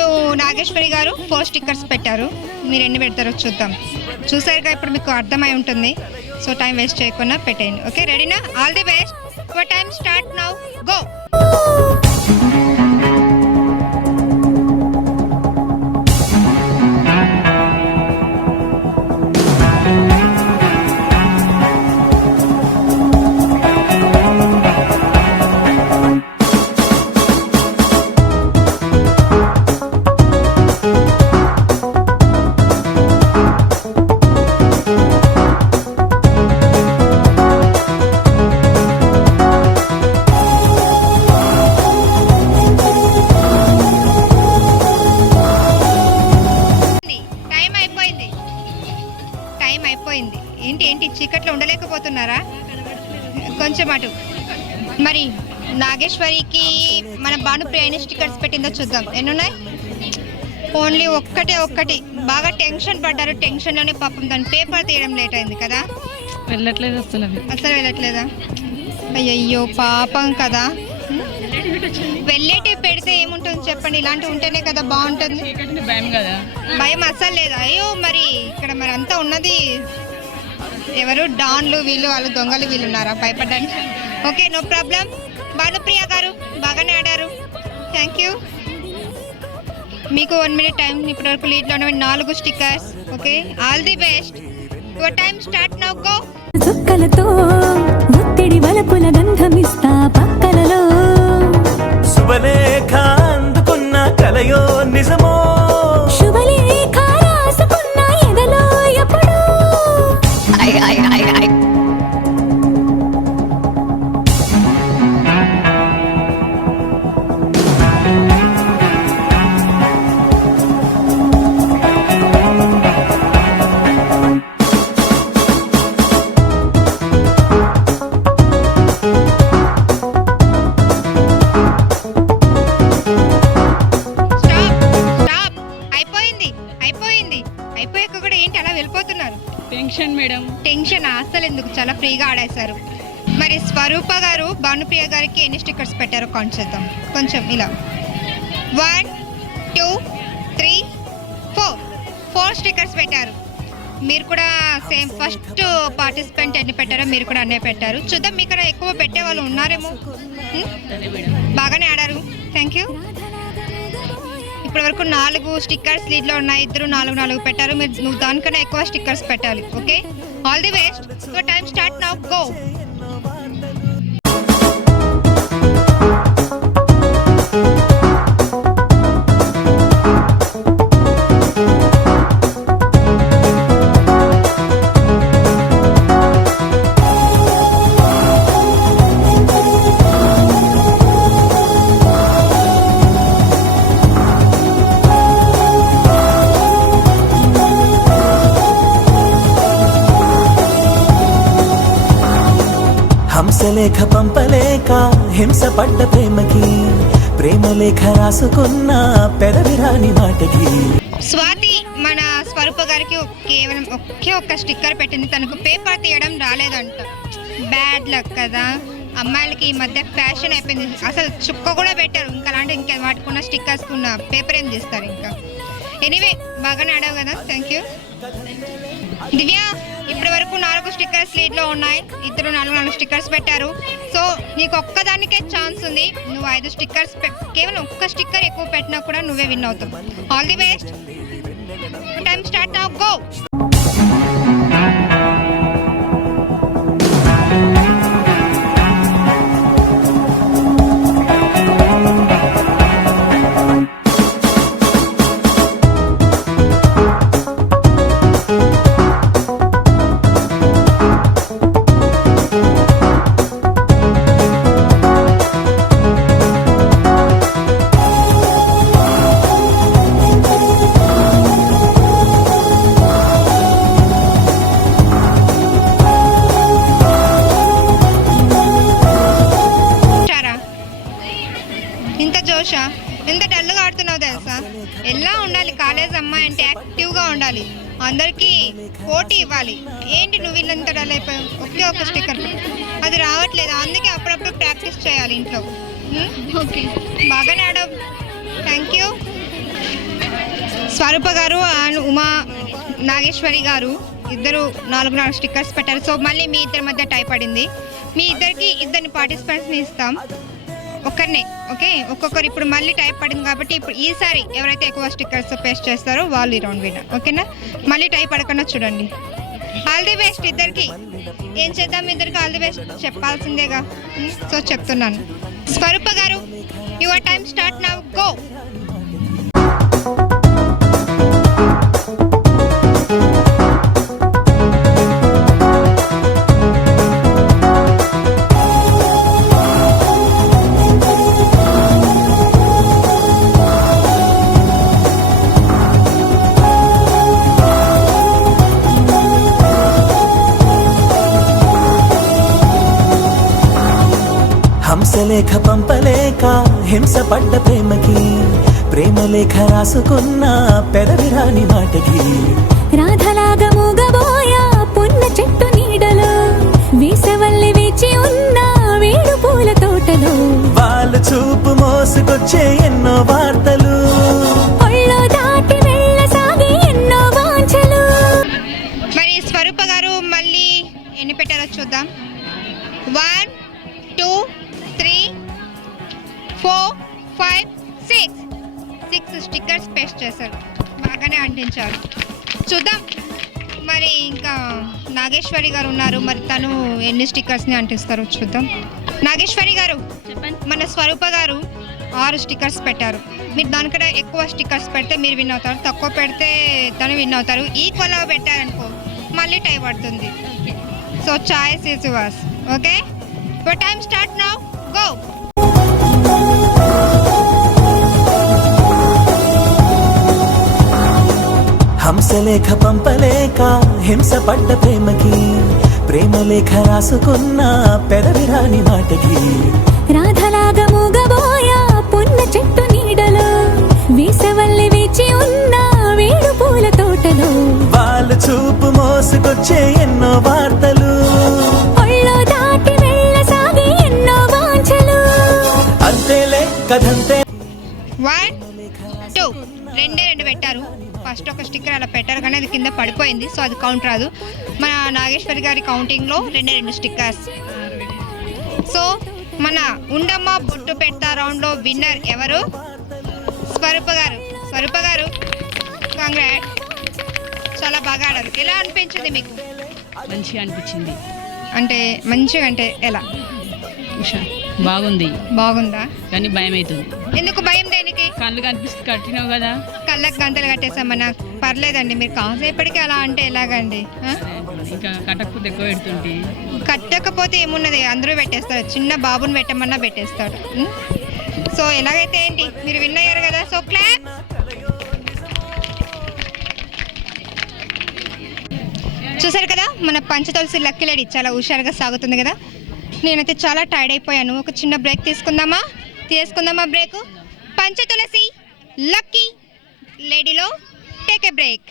ఇప్పుడు నాగేశ్వరి గారు 4 స్టిక్కర్స్ పెట్టారు. మీరు ఎన్ని పెడతారో చూద్దాం. చూసారుగా, ఇప్పుడు మీకు అర్థమై ఉంటుంది. సో టైం వేస్ట్ చేయకుండా పెట్టేయండి. ఓకే, రెడీనా? All the best. Your time start now. Go. ఏంటి చీకట్లో ఉండలేకపోతున్నారా? కొంచెం అటు. మరి నాగేశ్వరికి మన భానుప్రియ ఎన్ని స్టిక్కర్స్ పెట్టిందో చూద్దాం. ఎన్నున్నాయి? ఓన్లీ ఒక్కటి. బాగా టెన్షన్ పడ్డారు. టెన్షన్లోనే పాపం దాని పేపర్ తీయడం లేట్ అయింది కదా. వెళ్ళట్లేదు అసలు వెళ్ళట్లేదా? అయ్యయ్యో పాపం కదా. వెళ్ళేటివి పెడితే ఏముంటుంది చెప్పండి? ఇలాంటివి ఉంటేనే కదా బాగుంటుంది. భయం అస్సలు లేదా? అయ్యో మరి ఇక్కడ మరి అంతా ఉన్నది ఎవరు? డాన్లు వీళ్ళు, వాళ్ళు దొంగలు వీళ్ళు ఉన్నారా భయపడ్డానికి? Okay, no problem. Bhanupriya garu బాగానే ఆడారు. Thank you. మీకు 1 minute టైం. ఇప్పటి వరకు లీడ్లోనే 4 stickers. Okay, all the best. Your time start now. Go. చుక్కలతో ఒత్తిడి వలపుల గంధమిస్తా పక్కలలో శుభలేఖ అందుకున్న కలయో నిజమో శుభలేఖ రాసుకున్న ఎదలో ఎప్పుడో టెన్షన్ అస్సలు ఎందుకు, చాలా ఫ్రీగా ఆడేశారు. మరి స్వరూప గారు భానుప్రియ గారికి ఎన్ని స్టిక్కర్స్ పెట్టారో కౌంట్ చేద్దాం. కొంచెం ఇలా 1 2 3 4 స్టిక్కర్స్ పెట్టారు. మీరు కూడా సేమ్ ఫస్ట్ పార్టిసిపెంట్ ఎన్ని పెట్టారో మీరు కూడా అన్నీ పెట్టారు. చూద్దాం, మీ ఇక్కడ ఎక్కువ పెట్టే వాళ్ళు ఉన్నారేమో. బాగానే ఆడారు. Thank you. ఇప్పటి వరకు 4 స్టిక్కర్స్ లీడ్లో ఉన్నాయి. ఇద్దరు 4 పెట్టారు. నువ్వు దానికన్నా ఎక్కువ స్టిక్కర్స్ పెట్టాలి. Okay, all the best. Your time start now. Go. హంసలేఖ పంపలేక హింసపడ్డ ప్రేమకి ప్రేమలేఖ రాసుకున్న పెదవిరాని మాటకి. స్వాతి మన స్వరూప గారికి కేవలం ఒక్క స్టిక్కర్ పెట్టింది. తనకు పేపర్ తీయడం రాలేదంట. బ్యాడ్ లక్ కదా. అమ్మాయిలకి ఈ మధ్య ఫ్యాషన్ అయిపోయింది. అసలు చుక్క కూడా పెట్టారు. ఇంకా అలాంటి ఇంకా వాటికున్న స్టిక్కర్స్ ఉన్న పేపర్ ఏం చేస్తారు ఇంకా. ఎనీవే, బాగానే ఆడావు కదా. Thank you. దివ్య, ఇప్పటి వరకు 4 స్టిక్కర్స్ లీడ్లో ఉన్నాయి. ఇద్దరు 4 స్టిక్కర్స్ పెట్టారు. సో నీకు ఒక్కదానికే ఛాన్స్ ఉంది. నువ్వు 5 స్టిక్కర్స్ కేవలం ఒక్క స్టిక్కర్ ఎక్కువ పెట్టినా కూడా నువ్వే విన్ అవుతావు. All the best. Time start now. Go. ఎంత డల్గా ఆడుతున్నావు తెలుసా? ఎలా ఉండాలి కాలేజ్ అమ్మాయి అంటే? యాక్టివ్గా ఉండాలి, అందరికీ పోటీ ఇవ్వాలి. ఏంటి నువ్వు వీళ్ళంతా డల్ అయిపోయావు? ఒక్క స్టిక్కర్ అది రావట్లేదు. అందుకే అప్పుడప్పుడు ప్రాక్టీస్ చేయాలి ఇంట్లో. ఓకే, బాగానే ఆడవు. Thank you. స్వరూప గారు అండ్ ఉమా నాగేశ్వరి గారు ఇద్దరు 4 స్టిక్కర్స్ పెట్టారు. సో మళ్ళీ మీ ఇద్దరి మధ్య టై పడింది. మీ ఇద్దరికి ఇద్దరిని పార్టిసిపెంట్స్ని ఇస్తాం, ఒక్కరినే. ఓకే, ఒక్కొక్కరు ఇప్పుడు మళ్ళీ టైప్ పడింది కాబట్టి ఇప్పుడు ఈసారి ఎవరైతే ఎక్కువ స్టిక్కర్స్ పేస్ట్ చేస్తారో వాళ్ళు ఈ రౌండ్ విన్నర్. ఓకేనా, మళ్ళీ టైప్ పడకుండా చూడండి. ఆల్ ది బెస్ట్ ఇద్దరికి. ఏం చేద్దాం, ఇద్దరికి ఆల్ ది బెస్ట్ చెప్పాల్సిందేగా. సో చెప్తున్నాను. Swarupa garu, your time start now, go. హంసలేఖ పంపలేక హింస పడ్డ ప్రేమకి, ప్రేమలేఖ రాసుకున్న పెదవిరాని మాటకి, రాధలాగా మూగబోయా పున్న చెట్టు నీడలో, వీసవల్లి వేచి ఉన్న వేడు పూల తోటలో, వాళ్ళు చూపు మోసుకొచ్చే ఎన్నో వార్తలు, ఒళ్ళో దాటి వెళ్ళసాగి ఎన్నో వాంఛలు. మరి స్వరూప గారు మళ్ళీ ఎన్ని పెట్టారో చూద్దాం. 1 2 3 4 5 6 స్టిక్కర్స్ పేస్ట్ చేశారు, బాగానే అంటించారు. చూద్దాం. మరి ఇంకా నాగేశ్వరి గారు ఉన్నారు, మరి తను ఎన్ని స్టిక్కర్స్ని అంటిస్తారో చూద్దాం. నాగేశ్వరి గారు, మన స్వరూప గారు 6 స్టిక్కర్స్ పెట్టారు. మీరు దానికన్నా ఎక్కువ స్టిక్కర్స్ పెడితే మీరు విన్ అవుతారు, తక్కువ పెడితే తను విన్ అవుతారు. ఈక్వల్గా పెట్టారనుకో మళ్ళీ టై పడుతుంది. So choice is yours. Okay, your time start now, go. హంసలేఖ పంపలేక హింస పడ్డ ప్రేమకి, ప్రేమలేఖ రాసుకున్న పెదవిరాని మాటకి, రాధలాగా మూగబోయా పున్న చెట్టు నీడలో, వీసవల్లి వేచి ఉన్న వేడు పూల తోటలో, వాళ్ళు చూపు మోసుకొచ్చే ఎన్నో వార్తలు, ఒళ్ళో దాటి వెళ్ళసాగి ఎన్నో వాంఛలు. అంతేలే కథంతే. 1 2 2 పెట్టారు. ఫస్ట్ ఒక స్టిక్కర్ అలా పెట్టారు కానీ అది కింద పడిపోయింది, సో అది కౌంట్ రాదు. మన నాగేశ్వరి గారి కౌంటింగ్లో 2 స్టిక్కర్స్. సో మన ఉండమ్మ బొట్టు పెడతా రౌండ్లో విన్నర్ ఎవరు? స్వరూప గారు. స్వరూప గారు, కంగ్రాట్, చాలా బాగా ఆడారు. ఎలా అనిపించింది మీకు? మంచిగా అనిపించింది. అంటే మంచిగా అంటే ఎలా? ఉషా బాగుంది. బాగుందా? కానీ భయం అవుతుంది. ఎందుకు భయం? దేనికి? కళ్ళు కనిపిస్తుంది, కట్టినావు కదా. కళ్ళకు గంతలు కట్టేసామన్నా. పర్లేదండి, మీరు కాసేపటికి అలా అంటే ఎలాగండి? ఇంకా కట్టకపోతే ఎక్కువ పెడుతుంటే. కట్టకపోతే ఏమున్నది, అందరూ పెట్టేస్తారు. చిన్న బాబుని పెట్టమన్నా పెట్టేస్తాడు. సో ఎలాగైతే ఏంటి, మీరు విన్ అయ్యారు కదా. So clap. చూసారు కదా, మన పంచతులసి లక్కీ లేడీ చాలా హుషారుగా సాగుతుంది కదా. నేనైతే చాలా టైర్డ్ అయిపోయాను. ఒక చిన్న బ్రేక్ తీసుకుందామా బ్రేక్. పంచతులసి లక్కీ లేడీలో టేక్ ఏ బ్రేక్.